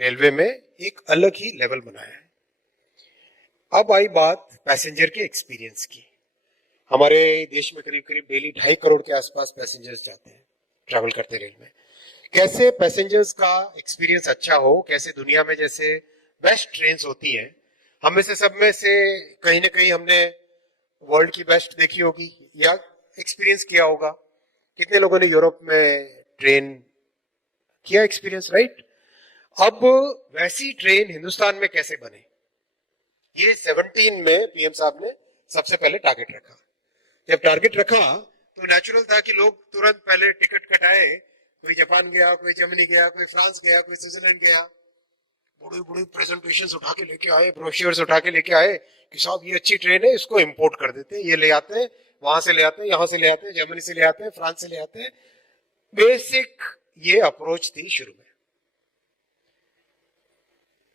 Railway में एक अलग ही लेवल बनाया है। अब आई बात पैसेंजर के एक्सपीरियंस की। हमारे देश में करीब करीब डेली 2.5 करोड़ के आसपास पैसेंजर्स जाते हैं, ट्रैवल करते रेल में। कैसे पैसेंजर्स का एक्सपीरियंस अच्छा हो, कैसे दुनिया में जैसे बेस्ट ट्रेन्स होती हैं, हम में से सब में से कहीं ना कहीं हमने वर्ल्ड की बेस्ट देखी होगी या एक्सपीरियंस किया होगा। कितने लोगों ने यूरोप में ट्रेन किया एक्सपीरियंस, राइट? अब वैसी ट्रेन हिंदुस्तान में कैसे बने, ये 17 में पीएम साहब ने सबसे पहले टारगेट रखा। जब टारगेट रखा तो नेचुरल था कि लोग तुरंत पहले टिकट कटाए, कोई जापान गया, कोई जर्मनी गया, कोई फ्रांस गया, कोई स्विट्जरलैंड गया, बड़ी बड़ी प्रेजेंटेशंस उठा के लेके आए, ब्रोशर्स उठा के लेके आए कि साहब ये अच्छी ट्रेन है, इसको इंपोर्ट कर देते हैं, ये ले आते हैं, वहां से ले आते हैं, यहां से ले आते हैं, जर्मनी से ले आते हैं, फ्रांस से ले आते हैं। बेसिक ये अप्रोच थी शुरू में।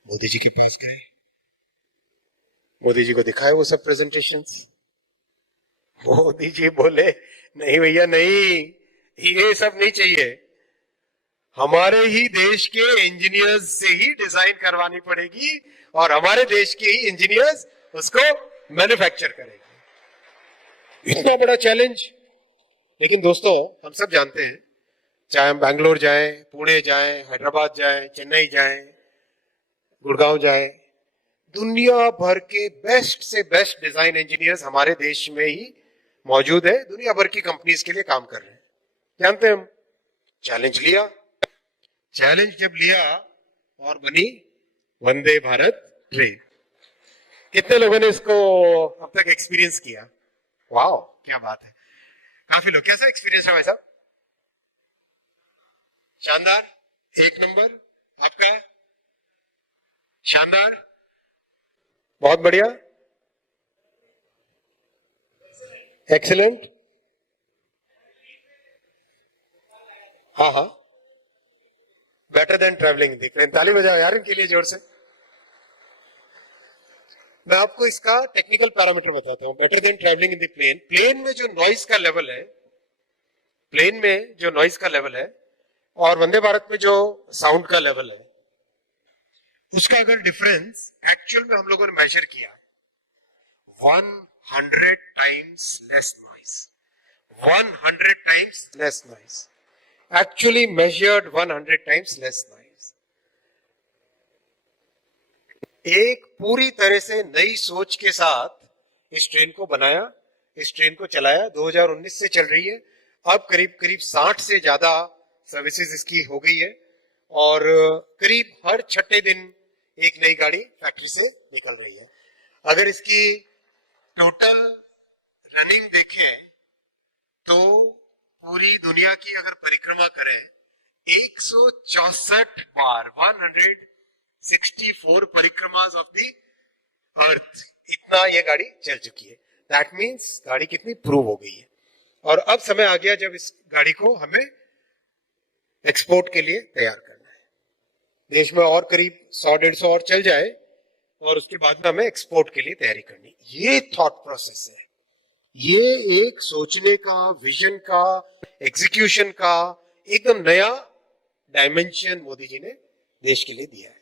मोदी जी के पास गए, मोदी जी को दिखाए वो सब प्रेजेंटेशंस। मोदी जी बोले नहीं भैया नहीं, ये सब नहीं चाहिए, हमारे ही देश के इंजीनियर्स से ही डिजाइन करवानी पड़ेगी और हमारे देश के ही इंजीनियर्स उसको मैन्युफैक्चर करेंगे। इतना बड़ा चैलेंज। लेकिन दोस्तों, हम सब जानते हैं, चाहे हम बैंगलोर जाएं, पुणे जाएं, हैदराबाद जाएं, चेन्नई जाएं, गुड़गांव जाएं, दुनिया भर के बेस्ट से बेस्ट डिजाइन इंजीनियर्स हमारे देश में ही मौजूद है, दुनिया भर की कंपनीज के लिए काम कर रहे हैं। जानते हैं हम, चैलेंज लिया, चैलेंज जब लिया और बनी वंदे भारत ट्रेन। कितने लोगों ने इसको अब तक एक्सपीरियंस किया? वाह, क्या बात है, काफी लोग। कैसा एक्सपीरियंस है भाई साहब? शानदार, एक नंबर। आपका? शानदार, बहुत बढ़िया, एक्सीलेंट। हाँ हाँ, बेटर देन ट्रैवलिंग। देख रहे हैं, ताली बजाओ यार इनके लिए जोर से। मैं आपको इसका टेक्निकल पैरामीटर बताता हूं। Better than travelling in the plane. Plane में जो नॉइस का लेवल है, प्लेन में जो नॉइस का लेवल है और वंदे भारत में जो साउंड का लेवल है, उसका अगर डिफरेंस एक्चुअल में हम लोगों ने मेजर किया, 100 times less noise, 100 times less noise, actually measured 100 times less noise. एक पूरी तरह से नई सोच के साथ इस ट्रेन को बनाया, इस ट्रेन को चलाया। 2019 से चल रही है, अब करीब करीब 60 से ज्यादा सर्विसेज इसकी हो गई है और करीब हर छठे दिन एक नई गाड़ी फैक्ट्री से निकल रही है। अगर इसकी टोटल रनिंग देखें तो पूरी दुनिया की अगर परिक्रमा करें, 164 बार, 164 परिक्रमास ऑफ द अर्थ, इतना ये गाड़ी चल चुकी है। दैट मीन्स गाड़ी कितनी प्रूव हो गई है। और अब समय आ गया जब इस गाड़ी को हमें एक्सपोर्ट के लिए तैयार करना है। देश में और करीब 100-150 और चल जाए और उसके बाद में हमें एक्सपोर्ट के लिए तैयारी करनी। ये थॉट प्रोसेस है, ये एक सोचने का, विजन का, एग्जीक्यूशन का एकदम नया डायमेंशन मोदी जी ने देश के लिए दिया है।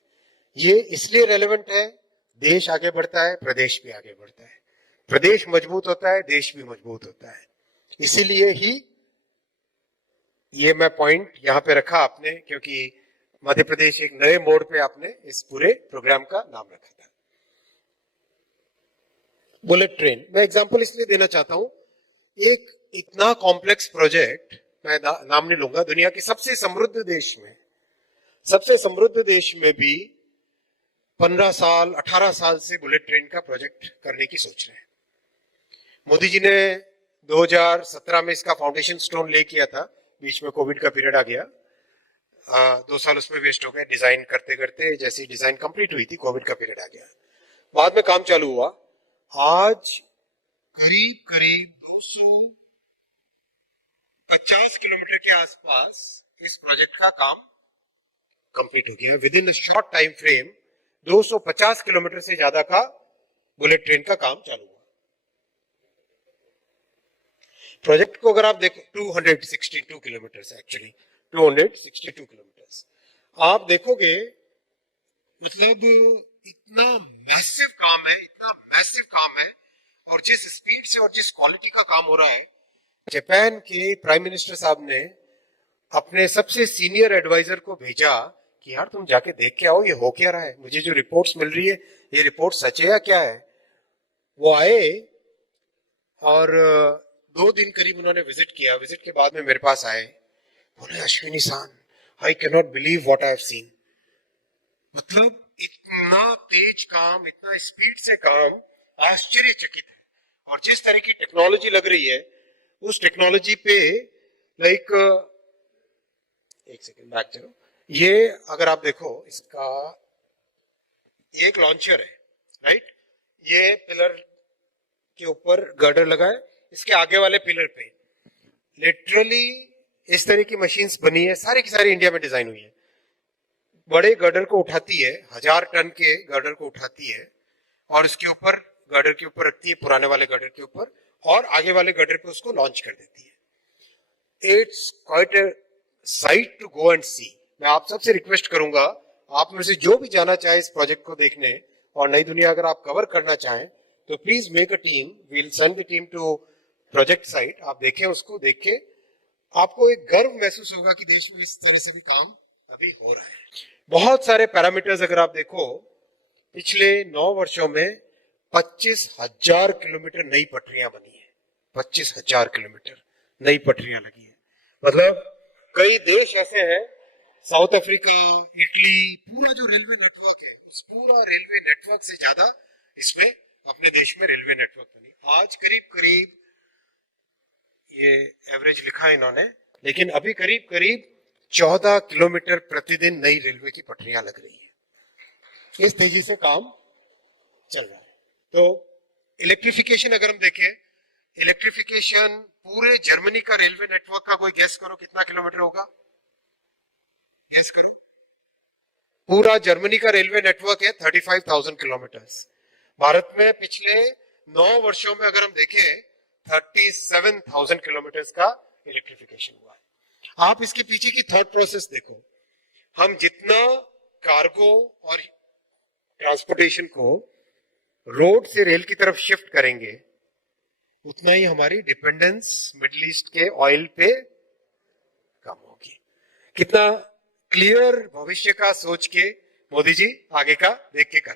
ये इसलिए रेलेवेंट है, देश आगे बढ़ता है, प्रदेश भी आगे बढ़ता है, प्रदेश मजबूत होता है, देश भी मजबूत होता है। इसीलिए ही ये मैं पॉइंट यहां पे रखा आपने, क्योंकि मध्य प्रदेश एक नए मोड़ पे आपने इस पूरे प्रोग्राम का नाम रखा था, बुलेट ट्रेन। मैं एग्जांपल इसलिए देना चाहता हूं, एक इतना कॉम्प्लेक्स प्रोजेक्ट, मैं नाम नहीं लूंगा, दुनिया के सबसे समृद्ध देश में, सबसे समृद्ध देश में भी 15 साल 18 साल से बुलेट ट्रेन का प्रोजेक्ट करने की सोच रहे हैं। मोदी जी ने 2017 में इसका फाउंडेशन स्टोन ले किया था, बीच में कोविड का पीरियड आ गया, 2 साल उसमें वेस्ट हो गए डिजाइन करते करते। जैसी डिजाइन कंप्लीट हुई थी, कोविड का पीरियड आ गया, बाद में काम चालू हुआ। आज करीब करीब 250 किलोमीटर के आसपास इस प्रोजेक्ट का काम कंप्लीट हो गया। With in short time frame 250 kilometre से ज्यादा का बुलेट ट्रेन का काम चालू हुआ। प्रोजेक्ट को अगर आप देखो, 262 किलोमीटर, एक्चुअली 262 किलोमीटर, आप देखोगे मतलब इतना मैसिव काम है, इतना मैसिव काम है, और जिस स्पीड से और जिस क्वालिटी का काम हो रहा है, जापान के प्राइम मिनिस्टर साहब ने अपने सबसे सीनियर एडवाइजर को भेजा कि यार तुम जाके देख के आओ ये हो क्या रहा है, मुझे जो रिपोर्ट्स मिल रही है ये रिपोर्ट सच है या क्या है। वो आए और 2 दिन करीब उन्होंने विजिट किया। विजिट के बाद में मेरे पास आए, बोले अश्विनी सान, I can not believe what I have seen. मतलब इतना तेज काम, इतना स्पीड से काम, आश्चर्यचकित है। और जिस तरह की टेक्नोलॉजी लग रही है उस टेक्नोलॉजी पे लाइक, एक सेकंड बैक चलो, ये अगर आप देखो इसका एक लॉन्चर है, राइट, ये पिलर के ऊपर गर्डर लगा है, इसके आगे वाले पिलर पे लिटरली इस तरह की मशीन्स बनी है, सारी की सारी इंडिया में डिजाइन हुई है। बड़े गर्डर को उठाती है, 1000 टन के गर्डर को उठाती है और उसके ऊपर गर्डर के ऊपर रखती है, पुराने वाले गर्डर के ऊपर, और आगे वाले गर्डर पे उसको लॉन्च कर देती है। It's quite a sight to go and see. मैं आप सबसे रिक्वेस्ट करूंगा, आप में से जो भी जाना चाहे इस प्रोजेक्ट को देखने और नई दुनिया अगर आप कवर करना चाहें तो please make a team, we'll send the team to project site. आप देखें, उसको देख के आपको एक गर्व महसूस होगा कि देश में इस तरह से भी काम अभी हो रहा है। बहुत सारे पैरामीटर्स अगर आप देखो, पिछले 9 वर्षों में 25,000 किलोमीटर नई पटरियां बनी है, 25,000 किलोमीटर नई पटरियां लगी है। मतलब कई देश ऐसे हैं, साउथ अफ्रीका, इटली, पूरा जो रेलवे नेटवर्क है, उस पूरा रेलवे नेटवर्क से ज्यादा इसमें अपने देश में रेलवे नेटवर्क बनी। आज करीब करीब, ये एवरेज लिखा है इन्होंने, लेकिन अभी करीब करीब 14 किलोमीटर प्रतिदिन नई रेलवे की पटरियां लग रही है। इस तेजी से काम चल रहा है। तो इलेक्ट्रिफिकेशन अगर हम देखें, इलेक्ट्रिफिकेशन पूरे जर्मनी का रेलवे नेटवर्क का कोई गेस करो कितना किलोमीटर होगा, गेस करो। पूरा जर्मनी का रेलवे नेटवर्क है 35,000 किलोमीटर। भारत में पिछले 9 वर्षों में अगर हम देखें 37,000 किलोमीटर का इलेक्ट्रिफिकेशन हुआ है। आप इसके पीछे की थॉट प्रोसेस देखो, हम जितना कार्गो और ट्रांसपोर्टेशन को रोड से रेल की तरफ शिफ्ट करेंगे उतना ही हमारी डिपेंडेंस मिडिल ईस्ट के ऑयल पे कम होगी। कितना क्लियर भविष्य का सोच के मोदी जी आगे का देख के कर